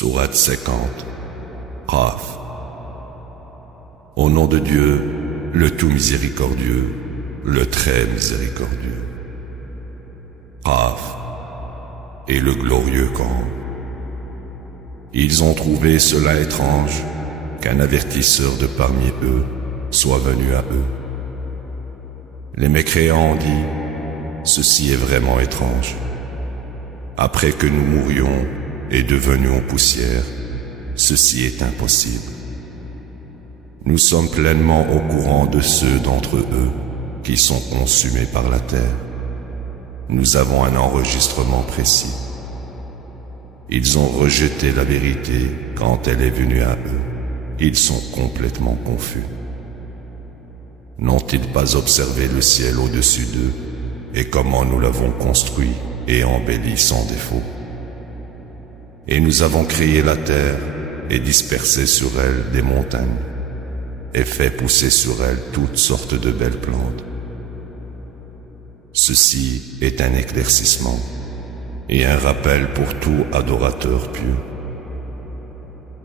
Sourate 50. Qaf. Au nom de Dieu, le tout miséricordieux, le très miséricordieux. Qaf. Et le glorieux Coran. Ils ont trouvé cela étrange qu'un avertisseur de parmi eux soit venu à eux. Les mécréants ont dit, ceci est vraiment étrange. Après que nous mourions et devenions poussière, ceci est impossible. Nous sommes pleinement au courant de ceux d'entre eux qui sont consumés par la terre. Nous avons un enregistrement précis. Ils ont rejeté la vérité quand elle est venue à eux. Ils sont complètement confus. N'ont-ils pas observé le ciel au-dessus d'eux et comment nous l'avons construit et embelli sans défaut? Et nous avons créé la terre et dispersé sur elle des montagnes et fait pousser sur elle toutes sortes de belles plantes. Ceci est un éclaircissement et un rappel pour tout adorateur pieux.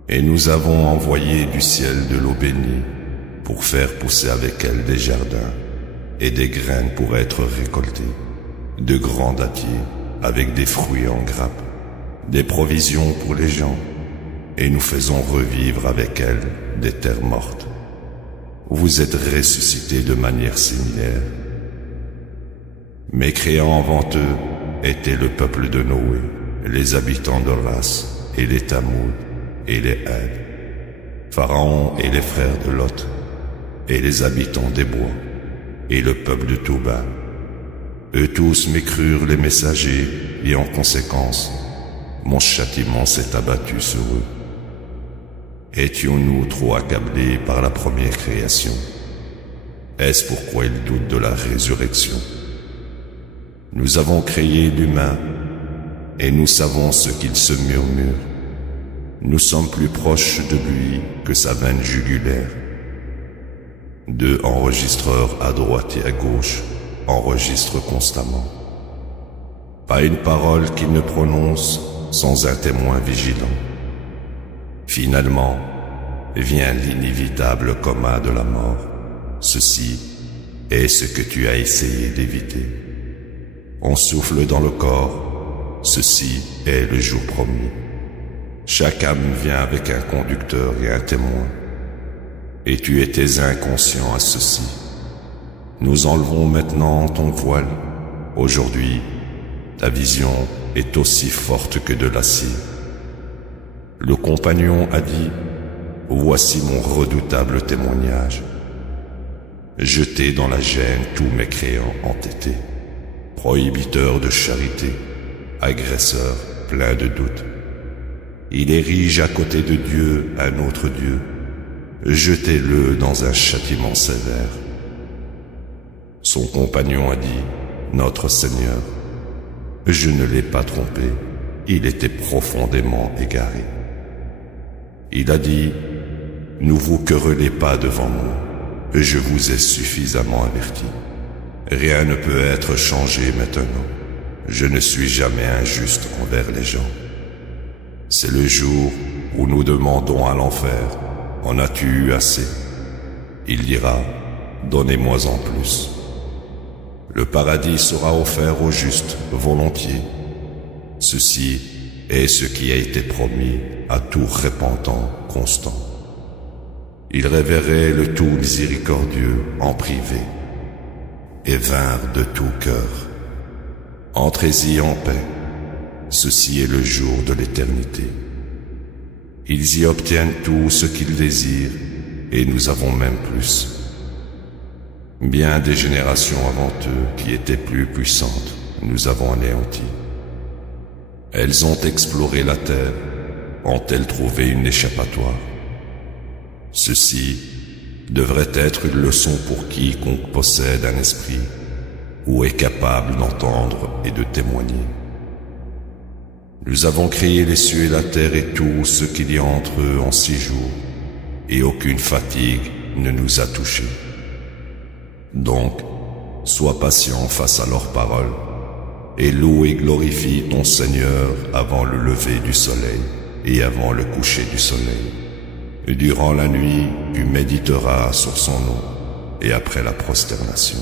Et nous avons envoyé du ciel de l'eau bénie pour faire pousser avec elle des jardins et des graines pour être récoltées, de grands dattiers avec des fruits en grappes, des provisions pour les gens, et nous faisons revivre avec elles des terres mortes. Vous êtes ressuscités de manière similaire. Mécréants avant eux étaient le peuple de Noé, les habitants de Ras et les Tamoud et les Had, Pharaon et les frères de Lot, et les habitants des bois, et le peuple de Touba. Eux tous mécrurent les messagers, et en conséquence, mon châtiment s'est abattu sur eux. Étions-nous trop accablés par la première création? Est-ce pourquoi ils doutent de la résurrection? Nous avons créé l'humain, et nous savons ce qu'il se murmure. Nous sommes plus proches de lui que sa veine jugulaire. 2 enregistreurs à droite et à gauche enregistrent constamment. Pas une parole qu'il ne prononce sans un témoin vigilant. Finalement, vient l'inévitable coma de la mort. Ceci est ce que tu as essayé d'éviter. On souffle dans le corps. Ceci est le jour promis. Chaque âme vient avec un conducteur et un témoin. Et tu étais inconscient à ceci. Nous enlevons maintenant ton voile. Aujourd'hui, ta vision est aussi forte que de l'acier. Le compagnon a dit, voici mon redoutable témoignage. Jetez dans la gêne tous mécréants entêtés, prohibiteurs de charité, agresseurs pleins de doutes. Il érige à côté de Dieu un autre Dieu. Jetez-le dans un châtiment sévère. Son compagnon a dit, notre Seigneur, je ne l'ai pas trompé, il était profondément égaré. Il a dit, ne vous querellez pas devant moi, je vous ai suffisamment averti. Rien ne peut être changé maintenant, je ne suis jamais injuste envers les gens. C'est le jour où nous demandons à l'enfer, en as-tu eu assez? Il dira, donnez-moi en plus. Le paradis sera offert aux justes volontiers. Ceci est ce qui a été promis à tout repentant constant. Ils révéraient le tout miséricordieux en privé et vinrent de tout cœur. Entrez-y en paix. Ceci est le jour de l'éternité. Ils y obtiennent tout ce qu'ils désirent, et nous avons même plus. Bien des générations avant eux, qui étaient plus puissantes, nous avons anéanti. Elles ont exploré la terre, ont-elles trouvé une échappatoire? Ceci devrait être une leçon pour quiconque possède un esprit, ou est capable d'entendre et de témoigner. Nous avons créé les cieux et la terre et tout ce qu'il y a entre eux en 6 jours, et aucune fatigue ne nous a touchés. Donc, sois patient face à leurs paroles, et loue et glorifie ton Seigneur avant le lever du soleil et avant le coucher du soleil. Et durant la nuit, tu méditeras sur son nom et après la prosternation.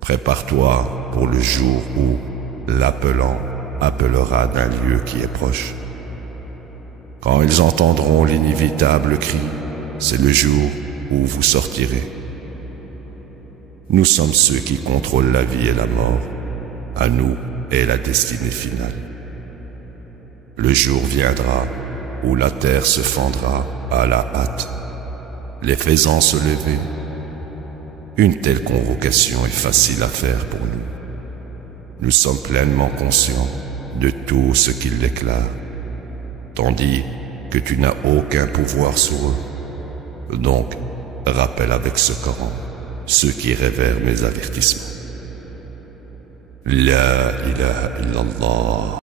Prépare-toi pour le jour où l'appelant appellera d'un lieu qui est proche. Quand ils entendront l'inévitable cri, c'est le jour où vous sortirez. Nous sommes ceux qui contrôlent la vie et la mort. À nous est la destinée finale. Le jour viendra où la terre se fendra à la hâte, les faisant se lever. Une telle convocation est facile à faire pour nous. Nous sommes pleinement conscients de tout ce qu'il déclare, tandis que tu n'as aucun pouvoir sur eux. Donc, rappelle avec ce Coran ceux qui révèrent mes avertissements. La ilaha illallah.